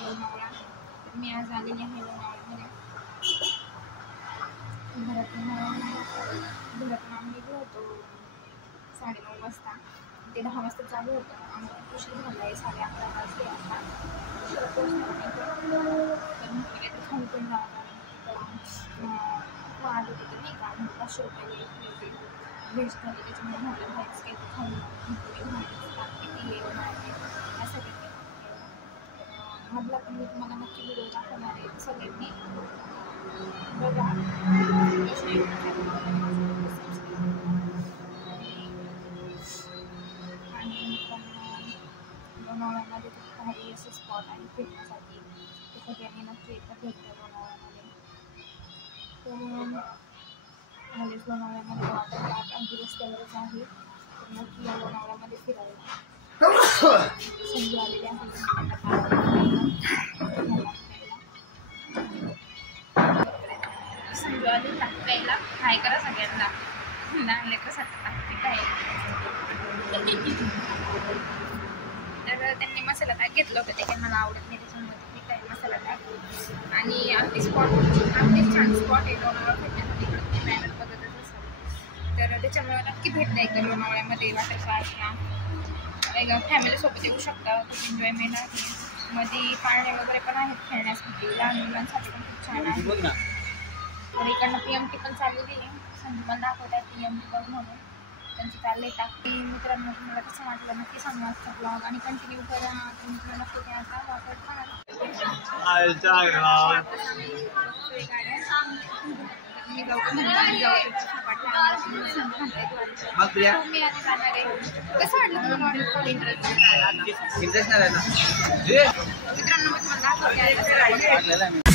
लोणावळा. तर मी आज आलेली आहे लोणावळ्यामध्ये. घरातून आम्ही निघलो होतो 9:30 वाजता. ते 10 वाजता चालू होतं. आम्हाला उशीर झाला आहे, 11:30 वाजले आता. तर मग खाली पण आले होते नाही का, 500 रुपये होते वेस्ट झाले. त्याच्यामुळे म्हटलं बाहेरच काही खाऊन असं काही मधला पण मी तुम्हाला नक्की व्हिडिओ दाखवणार आहे. सगळ्यांनी बघा. आणि लोणावळ्यामध्ये खूप भारी असे स्पॉट आहे फिरण्यासाठी. तर सगळ्यांनी नक्की एकदा भेट द्या लोणावळ्यामध्ये. तर आलेच लोणावळ्यामध्ये वॉटर पार्क अगदी रस्त्यावरच आहे. तर नक्की या लोणावळ्यामध्ये फिरायला संधी आलेली आहे. संजू आली प्यायला. हाय करा सगळ्यांना. लहान लेकरासाठी ताकद आहे. तर त्यांनी मसाला पॅक घेतलं होतं. ते काही मला आवडत नाही, त्याच्यामुळे मी काय मसाला पॅक. आणि अगदी छान स्पॉट आहे लोणावळा फिरण्यासाठी. तुम्ही बॅनर बघतच असाल. तर त्याच्यामुळे नक्की भेट द्या एकदा लोणावळ्यामध्ये. वॉटर पार्कला फॅमिलीसोबत येऊ शकता. खूप एन्जॉयमेंट आहे. मध्ये पाळणे वगैरे पण आहेत खेळण्यासाठी. लहान मुलांसाठी पण खूप छान आहे. तर इकडनं PMT पण चाललेली आहे. संधी पण दाखवत आहे PMT बघ म्हणून. त्यांचं चाललं आहे टाकते. मित्रांनो तुम्हाला कसं वाटलं नक्की सांगा आजचा ब्लॉग. आणि कंटिन्यू करा. तुम्ही नक्की घ्यायचा वॉटर पार्क. मी जाऊ कसं वाटलं इंटरेस्ट मित्रांनो मी तुम्हाला दाखवते.